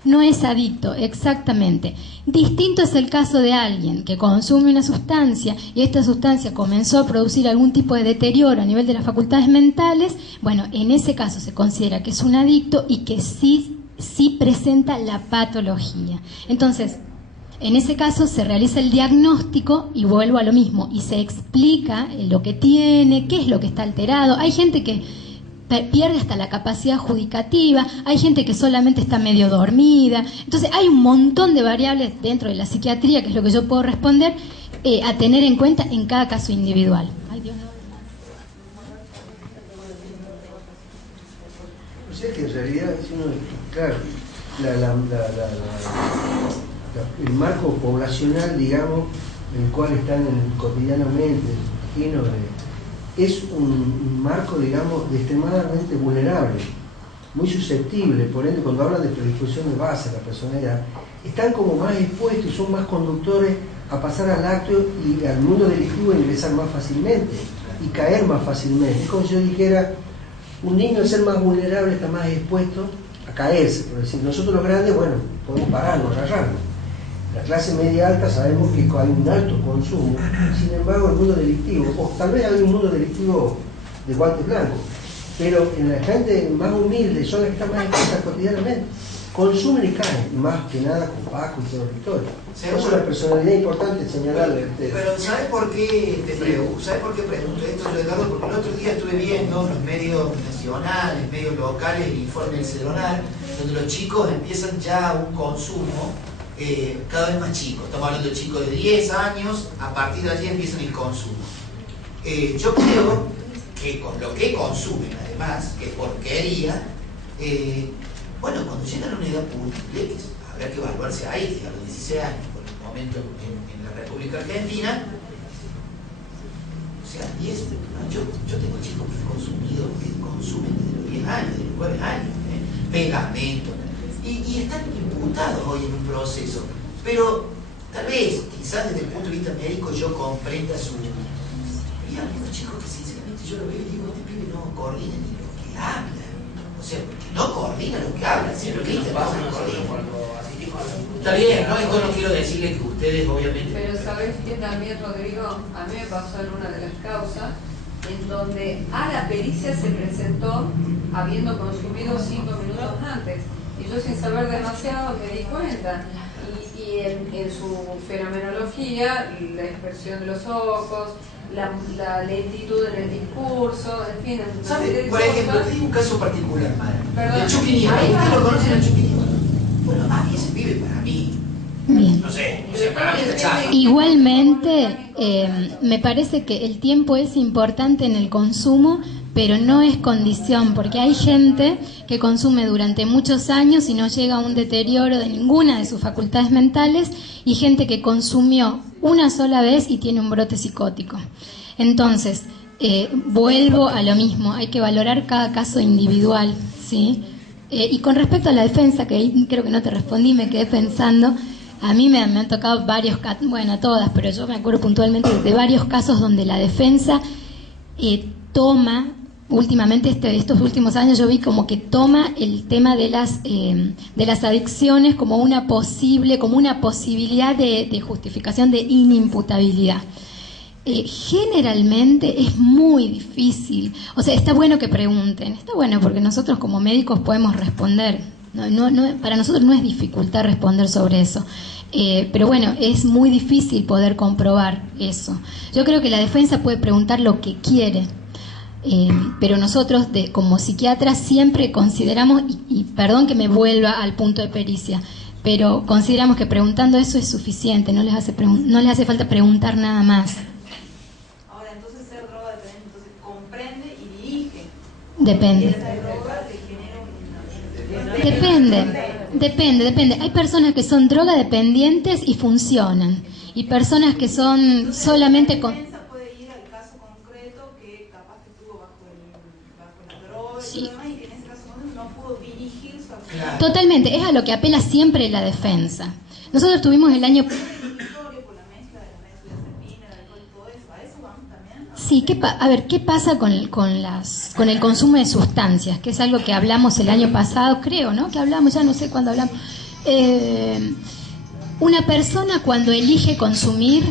No es adicto, exactamente. Distinto es el caso de alguien que consume una sustancia y esta sustancia comenzó a producir algún tipo de deterioro a nivel de las facultades mentales. Bueno, en ese caso se considera que es un adicto y que sí presenta la patología. Entonces, en ese caso se realiza el diagnóstico y vuelvo a lo mismo, y se explica lo que tiene, qué es lo que está alterado. Hay gente que pierde hasta la capacidad adjudicativa, hay gente que solamente está medio dormida. Entonces hay un montón de variables dentro de la psiquiatría, que es lo que yo puedo responder, a tener en cuenta en cada caso individual. Ay, Dios, no. O sea que en realidad, claro, el marco poblacional, digamos, en el cual están cotidianamente, imagino, es un marco, digamos, extremadamente vulnerable, muy susceptible. Por ende, cuando hablan de predisposición de base a la personalidad, están como más expuestos, son más conductores a pasar al acto y al mundo delictivo ingresar más fácilmente y caer más fácilmente. Es como si yo dijera, un niño al ser más vulnerable está más expuesto a caerse, por decir. Nosotros los grandes, bueno, podemos pararnos, rayarnos. La clase media alta sabemos que hay un alto consumo, sin embargo el mundo delictivo, o tal vez hay un mundo delictivo de guantes blancos, pero en la gente más humilde, son las que están más expuestas cotidianamente, consumen y caen, y más que nada con Paco y toda la historia. Por eso la personalidad es importante señalarle a ustedes. Pero ¿sabes por qué pregunto esto, yo, Eduardo? Porque el otro día estuve viendo los medios nacionales, medios locales, el informe del Cedronar, donde los chicos empiezan ya un consumo cada vez más chico. Estamos hablando de chicos de 10 años, a partir de allí empiezan el consumo. Yo creo que con lo que consumen, además, que porquería, bueno, cuando llegan a una edad pública, habrá que evaluarse ahí, a los 16 años, por el momento en la República Argentina. O sea, yo tengo chicos que consumen desde los 10 años, desde los 9 años, pegamento, y están imputados hoy en un proceso. Pero tal vez, quizás desde el punto de vista médico, yo comprenda su... Y hay algunos chicos que sinceramente yo lo veo y digo, este pibe no coordina ni lo que habla. O sea, porque no coordina lo que habla, sino que no coordina. Está bien, ¿no? Esto no quiero decirle que ustedes obviamente... Pero ¿sabes qué también, Rodrigo? A mí me pasó en una de las causas en donde a la pericia se presentó habiendo consumido 5 minutos antes. Y yo, sin saber demasiado, me di cuenta. Y en su fenomenología, la expresión de los ojos, la lentitud en el discurso, en fin... ¿Sabes? Por ejemplo, te digo un caso particular, madre. El Chucky Nieva. ¿Ustedes lo conocen al Chucky Nieva? Bueno, a mí ese pibe para mí... Bien. No sé, para mí está chato. Igualmente, me parece que el tiempo es importante en el consumo, pero no es condición, porque hay gente que consume durante muchos años y no llega a un deterioro de ninguna de sus facultades mentales, y gente que consumió una sola vez y tiene un brote psicótico. Entonces, vuelvo a lo mismo, hay que valorar cada caso individual, ¿sí? Y con respecto a la defensa, que creo que no te respondí, me quedé pensando, a mí me han tocado varios casos, bueno, todas, pero yo me acuerdo puntualmente de varios casos donde la defensa toma... Últimamente, estos últimos años, yo vi como que toma el tema de las adicciones como una posibilidad de justificación de inimputabilidad. generalmente es muy difícil. O sea, está bueno que pregunten, está bueno porque nosotros como médicos podemos responder. Para nosotros no es dificultad responder sobre eso. Pero bueno, es muy difícil poder comprobar eso. Yo creo que la defensa puede preguntar lo que quiere, pero nosotros como psiquiatras siempre consideramos, y perdón que me vuelva al punto de pericia, pero consideramos que preguntando eso es suficiente, no les hace falta preguntar nada más. Ahora, entonces ser droga dependiente, entonces comprende y dirige. Depende. Y esa droga te genera Depende. Hay personas que son drogadependientes y funcionan, y personas que son solamente con... puede ir al caso concreto que capaz que estuvo bajo la droga Sí. y demás, y que en ese caso no pudo dirigir su acción. Claro. Totalmente, es a lo que apela siempre la defensa. Nosotros tuvimos el año... Por la mezcla de la benzodiazepina, el alcohol y todo eso, ¿a eso vamos también? ¿No? Sí, ¿qué pasa con el consumo de sustancias? Que es algo que hablamos el año pasado, creo, ¿no? Que hablamos, ya no sé cuándo hablamos. Una persona cuando elige consumir,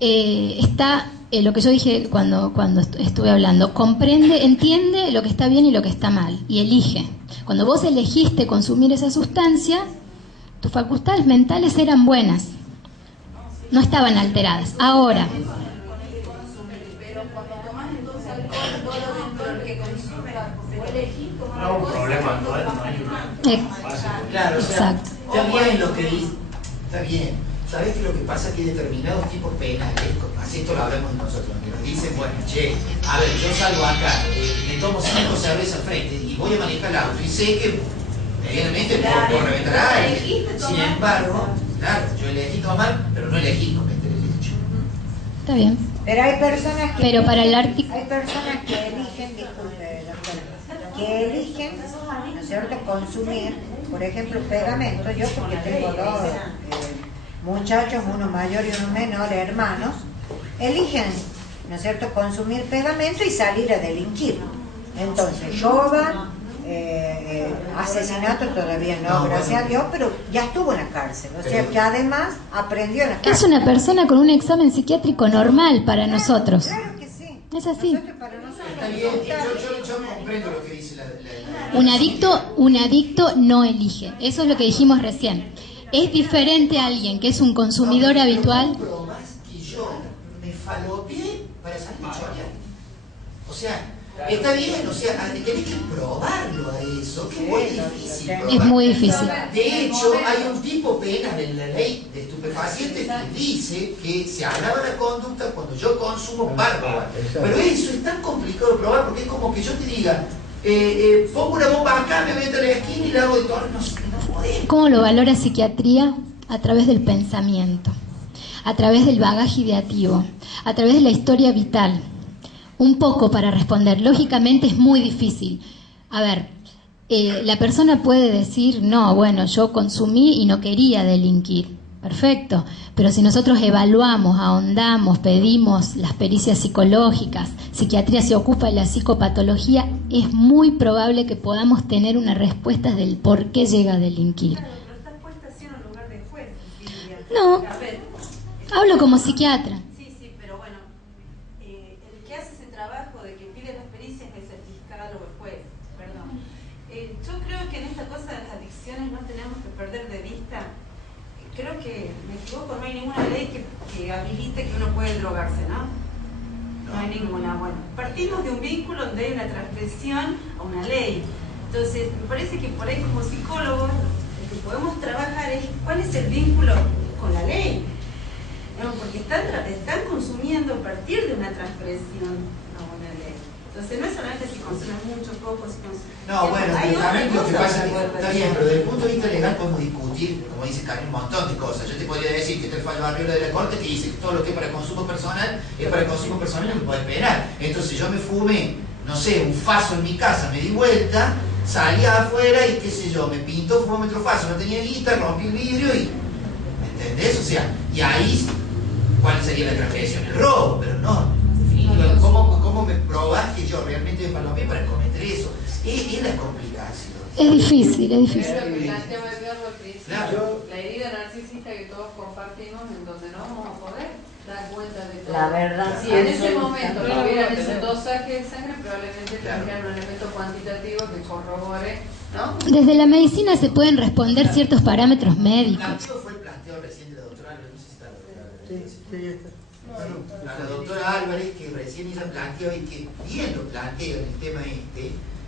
está, lo que yo dije cuando estuve hablando, entiende lo que está bien y lo que está mal, y elige. Cuando vos elegiste consumir esa sustancia, tus facultades mentales eran buenas, no estaban alteradas. Ahora, Pero cuando tomas entonces alcohol, todo dentro del que consume, se elegís tomar No, un alcohol. problema, no hay una base. Claro, o sea, Exacto. está bien lo que dice, está bien. ¿Sabés que lo que pasa es que hay determinados tipos penales, así esto lo hablamos nosotros, que nos dicen, bueno, che, a ver, yo salgo acá, me tomo 5 cervezas al frente y voy a manejar el auto y sé que medianamente puedo reventar a alguien. Sin embargo, claro, yo elegí tomar, pero no elegí cometer el hecho. está bien. Pero hay personas que Pero para el artículo... hay personas que eligen, disculpe, doctora, que eligen, ¿no es cierto?, consumir, por ejemplo, pegamento. Yo porque tengo dos muchachos, uno mayor y uno menor, hermanos, eligen, ¿no es cierto?, consumir pegamento y salir a delinquir. Entonces, roban, asesinato todavía no, gracias a Dios, pero ya estuvo en la cárcel. O sea que además aprendió en la cárcel. Es una persona con un examen psiquiátrico normal para nosotros. Claro que sí. Es así. Nosotros, para nosotros, Está bien, yo comprendo lo que dice la Un adicto no elige. Eso es lo que dijimos recién. Es diferente a alguien que es un consumidor habitual. ¿Cómo probás que yo me falopeé para salir de chorear? O sea, está bien, o sea, tenés que probarlo a eso, que es muy difícil probarlo. Es muy difícil. De hecho, hay un tipo penal en la ley de estupefacientes que dice que se agrava la conducta cuando yo consumo para probar. Pero eso es tan complicado de probar porque es como que yo te diga, pongo una bomba acá, me meto en la esquina y la hago de todo. No podemos. ¿Cómo lo valora psiquiatría? A través del pensamiento, a través del bagaje ideativo, a través de la historia vital. Un poco para responder. Lógicamente es muy difícil. A ver, la persona puede decir, no, bueno, yo consumí y no quería delinquir. Perfecto. Pero si nosotros evaluamos, ahondamos, pedimos las pericias psicológicas, psiquiatría se ocupa de la psicopatología, es muy probable que podamos tener una respuesta del por qué llega a delinquir. Claro, pero estás puesta así en un lugar de juez, Silvia. No. A ver, Hablo como psiquiatra. sí, pero bueno, el que hace ese trabajo de que pide las pericias es el fiscal o el juez, perdón. Yo creo que en esta cosa de las adicciones no tenemos que perder de vista, creo que, me equivoco, no hay ninguna ley que habilite que uno puede drogarse, ¿no? No hay ninguna. Bueno, partimos de un vínculo donde hay una transgresión a una ley. Entonces, me parece que por ahí como psicólogos lo que podemos trabajar es cuál es el vínculo con la ley. No, porque están consumiendo a partir de una transgresión a una ley. Entonces, no es solamente si consumen mucho, poco, si consumen... No, bueno, hay pero también otra lo que cosa pasa es que que puede está pasar. bien, pero desde el punto de vista legal podemos discutir, como dice Karen, un montón de cosas. Yo te podría decir que está el fallo arriba de la corte que dice que todo lo que es para consumo personal es para consumo personal y no me puede esperar. Entonces yo me fumé, no sé, un faso en mi casa, me di vuelta, salí afuera y qué sé yo, me pintó fumómetro faso, no tenía guita, rompí el vidrio y... ¿Me entendés? O sea, y ahí, ¿cuál sería la transgresión? El robo, pero no. Definitivamente, ¿cómo me probás que yo realmente me palomé para cometer eso? Es la complicación. Es difícil, es difícil. Pero planteaba Eduardo al principio, Claro. la herida narcisista que todos compartimos, en donde no vamos da cuenta de todo. La verdad, Si en ese momento absoluta. tuvieran ese dosaje de sangre, probablemente Claro. tendrían un elemento cuantitativo que corrobore, ¿no? Desde la medicina se pueden responder ciertos parámetros médicos. Planteo fue el planteo recién de la doctora Álvarez, no sé si está la doctora Álvarez. Sí, ya está. A la doctora Álvarez, que recién ella planteó y que bien lo plantea en el tema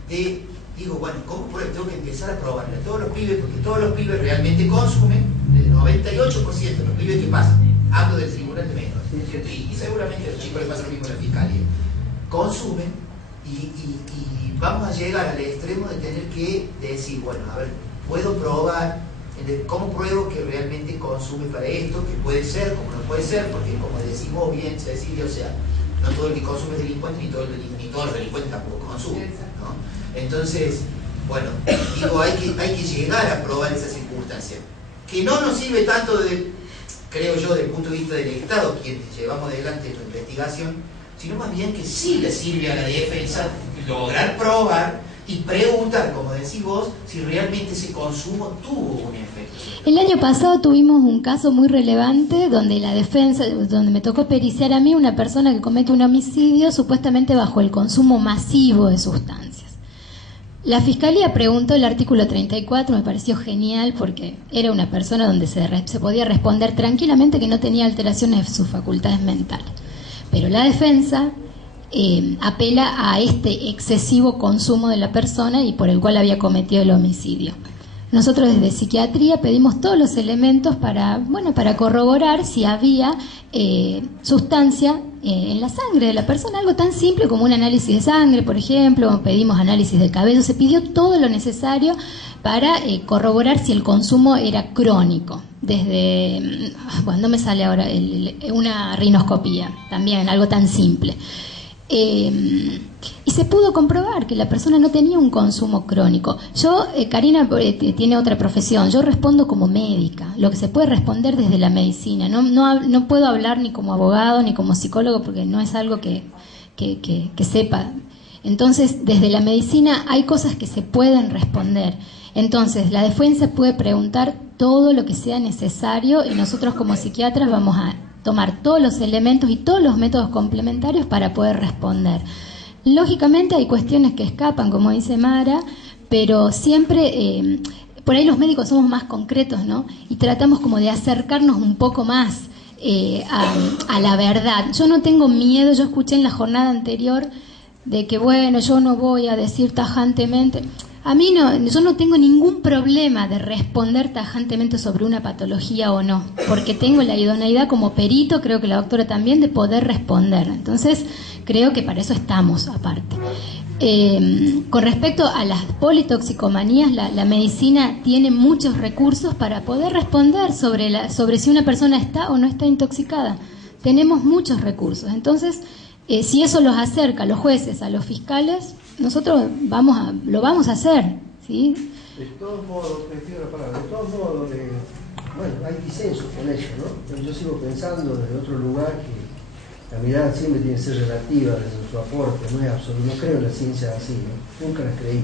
de, digo, bueno, ¿cómo tengo que empezar a probarle a todos los pibes? Porque todos los pibes realmente consumen, el 98% de los pibes que pasan, hablo del tribunal de menores, ¿cierto? Y seguramente a los chicos les pasa lo mismo en la fiscalía, consumen y vamos a llegar al extremo de tener que decir, bueno, a ver, puedo probar, ¿cómo pruebo que realmente consume para esto? Que puede ser, como no puede ser, porque como decimos bien, Cecilia, o sea, no todo el que consume es delincuente, ni todo el delincuente tampoco consume, ¿no? Entonces, bueno, digo, hay que llegar a probar esa circunstancia, que no nos sirve tanto, creo yo, desde el punto de vista del Estado, quienes llevamos adelante la investigación, sino más bien que sí le sirve a la defensa lograr probar y preguntar, como decís vos, si realmente ese consumo tuvo un efecto. El año pasado tuvimos un caso muy relevante donde la defensa, donde me tocó periciar a mí una persona que comete un homicidio supuestamente bajo el consumo masivo de sustancias. La fiscalía preguntó el artículo 34, me pareció genial porque era una persona donde se podía responder tranquilamente que no tenía alteraciones de sus facultades mentales. Pero la defensa apela a este excesivo consumo de la persona y por el cual había cometido el homicidio. Nosotros desde psiquiatría pedimos todos los elementos para corroborar si había sustancia en la sangre de la persona, algo tan simple como un análisis de sangre, por ejemplo, pedimos análisis de cabello, se pidió todo lo necesario para corroborar si el consumo era crónico, desde, bueno, no me sale ahora, una rinoscopía, también algo tan simple. Y se pudo comprobar que la persona no tenía un consumo crónico. Yo, Karina tiene otra profesión, yo respondo como médica, lo que se puede responder desde la medicina. No puedo hablar ni como abogado ni como psicólogo porque no es algo que sepa. Entonces, desde la medicina hay cosas que se pueden responder. Entonces, la defensa puede preguntar todo lo que sea necesario y nosotros como psiquiatras vamos a tomar todos los elementos y todos los métodos complementarios para poder responder. Lógicamente hay cuestiones que escapan, como dice Mara, pero siempre, por ahí los médicos somos más concretos, ¿no? Y tratamos como de acercarnos un poco más a la verdad. Yo no tengo miedo, yo escuché en la jornada anterior de que, bueno, yo no voy a decir tajantemente. A mí yo no tengo ningún problema de responder tajantemente sobre una patología o no, porque tengo la idoneidad como perito, creo que la doctora también, de poder responder. Entonces, creo que para eso estamos aparte. Con respecto a las politoxicomanías, la medicina tiene muchos recursos para poder responder sobre si una persona está o no está intoxicada. Tenemos muchos recursos. Entonces, si eso los acerca a los jueces, a los fiscales, nosotros lo vamos a hacer, ¿sí? De todos modos, bueno, hay disensos con ello, ¿no? Pero yo sigo pensando desde otro lugar que la mirada siempre tiene que ser relativa desde su aporte, no es absoluto, no creo en la ciencia así, ¿no? Nunca la creí.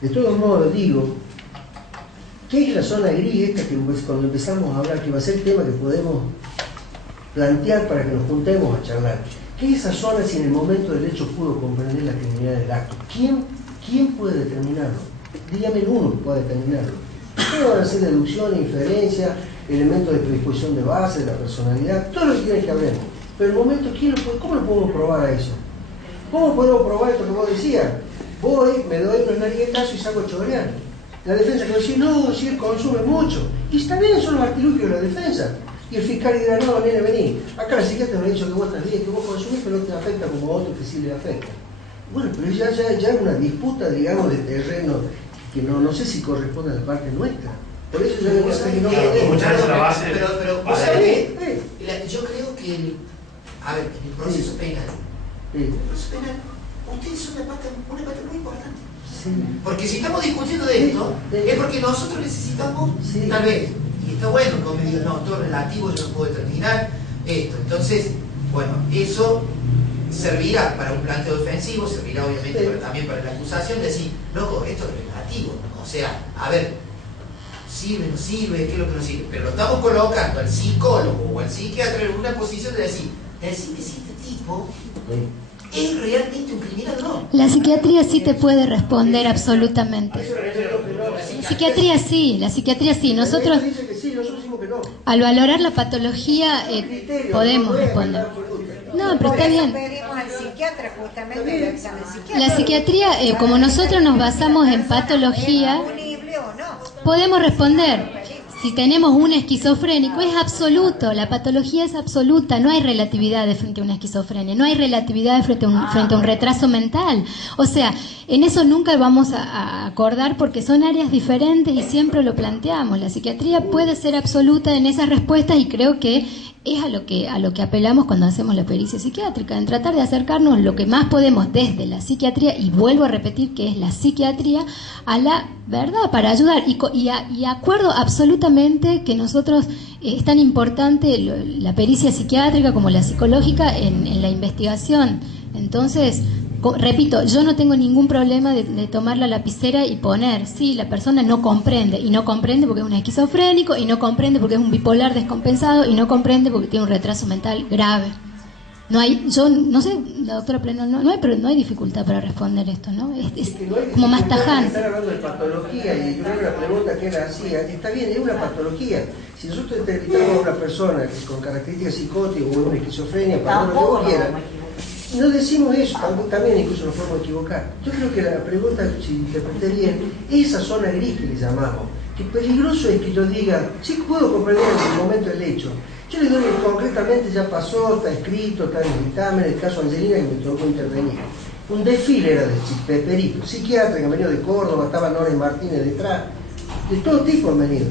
De todos modos, digo, ¿qué es la zona gris esta que cuando empezamos a hablar, que va a ser el tema que podemos plantear para que nos juntemos a charlar? ¿Qué es esa zona si en el momento del hecho pudo comprender la criminalidad del acto? ¿Quién puede determinarlo? Dígame uno que pueda determinarlo. ¿Qué van a ser deducción, inferencia, elementos de predisposición de base, de la personalidad? Todo lo que quieran que hablemos. Pero el momento, ¿cómo lo podemos probar a eso? ¿Cómo podemos probar esto que vos decías? Voy, me doy unos nariguetazos y salgo a chorear. La defensa que va a decir, no, si él consume mucho. Y está bien, son los artilugios de la defensa. Y el fiscal dirá, no, nene, vení. Acá la psiquiatra me ha dicho que vos estás bien, que vos consumís, pero no te afecta como a otro que sí le afecta. Bueno, pero ya es una disputa, digamos, de terreno que no sé si corresponde a la parte nuestra. Por eso ya me parece que no podemos. Pero vos sabés, yo creo que en el proceso penal, ustedes son una parte muy importante. Sí. Porque si estamos discutiendo de esto, es porque nosotros necesitamos, tal vez, y está bueno que me digan, no, todo relativo, yo no puedo determinar esto. Entonces, bueno, eso servirá para un planteo defensivo, servirá obviamente también para la acusación, decir, loco, esto es relativo. O sea, a ver, sirve, no sirve, qué es lo que no sirve. Pero lo estamos colocando al psicólogo o al psiquiatra en una posición de decir que si este tipo es realmente un criminal o no. La psiquiatría sí te puede responder absolutamente. La psiquiatría sí. Nosotros, al valorar la patología, podemos responder. No, pero está bien. Pedimos al psiquiatra justamente el examen psiquiátrico. La psiquiatría, como nosotros nos basamos en patología, podemos responder. Si tenemos un esquizofrénico, es absoluto, la patología es absoluta, no hay relatividad de frente a una esquizofrenia, no hay relatividad frente a un retraso mental. O sea, en eso nunca vamos a acordar porque son áreas diferentes y siempre lo planteamos. La psiquiatría puede ser absoluta en esas respuestas y creo que es a lo que apelamos cuando hacemos la pericia psiquiátrica, en tratar de acercarnos lo que más podemos desde la psiquiatría, y vuelvo a repetir que es la psiquiatría, a la verdad para ayudar. Y acuerdo absolutamente que nosotros es tan importante la pericia psiquiátrica como la psicológica en la investigación. Entonces, repito, yo no tengo ningún problema de tomar la lapicera y poner, sí, la persona no comprende, y no comprende porque es un esquizofrénico, y no comprende porque es un bipolar descompensado, y no comprende porque tiene un retraso mental grave. No hay, yo no sé, la doctora Pleno, no hay dificultad para responder esto, ¿no? Es que no hay como más tajante. Estar hablando de patología, y yo creo que la pregunta que él hacía, está bien, es una patología. Si nosotros entrevistamos a una persona con características psicóticas o una esquizofrenia, para lo que vos quieras, no decimos eso, también incluso nos podemos equivocar. Yo creo que la pregunta, si interpreté bien, esa zona gris que le llamamos, que peligroso es que yo diga, sí puedo comprender en el momento del hecho. Yo le doy concretamente, ya pasó, está escrito, está en el dictamen, el caso Angelina que me tocó intervenir. Un desfile era de peritos, psiquiatra que han venido de Córdoba, estaba Nora Martínez detrás, de todo tipo han venido.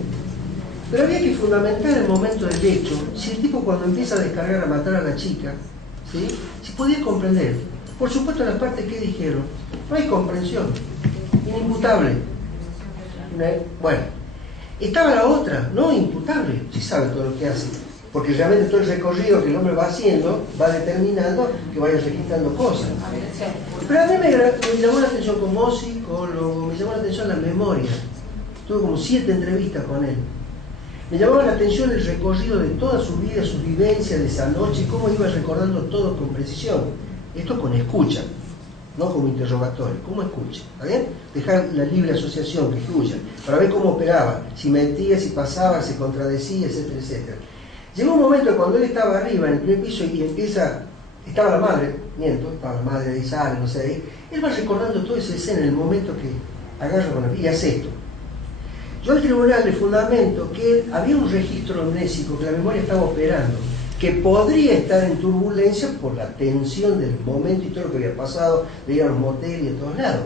Pero había que fundamentar el momento del hecho, si el tipo cuando empieza a descargar a matar a la chica, ¿sí? Si podía comprender. Por supuesto, en la parte que dijeron, no hay comprensión, inimputable. Bueno, estaba la otra, no imputable, si sabe todo lo que hace, porque realmente todo el recorrido que el hombre va haciendo va determinando que vaya registrando cosas. Pero a mí me llamó la atención como psicólogo, me llamó la atención la memoria. Tuve como 7 entrevistas con él. Me llamaba la atención el recorrido de toda su vida, sus vivencias de esa noche, cómo iba recordando todo con precisión. Esto con escucha, no como interrogatorio, como escucha, ¿está bien? Dejar la libre asociación que fluya, para ver cómo operaba, si mentía, si pasaba, si contradecía, etcétera, etcétera. Llegó un momento cuando él estaba arriba en el primer piso y empieza, estaba la madre de Isabel, no sé, ahí, él va recordando toda esa escena en el momento que agarra con la vida y hace esto. Yo al tribunal le fundamento que había un registro amnésico, que la memoria estaba operando, que podría estar en turbulencia por la tensión del momento y todo lo que había pasado, de ir a los moteles y a todos lados.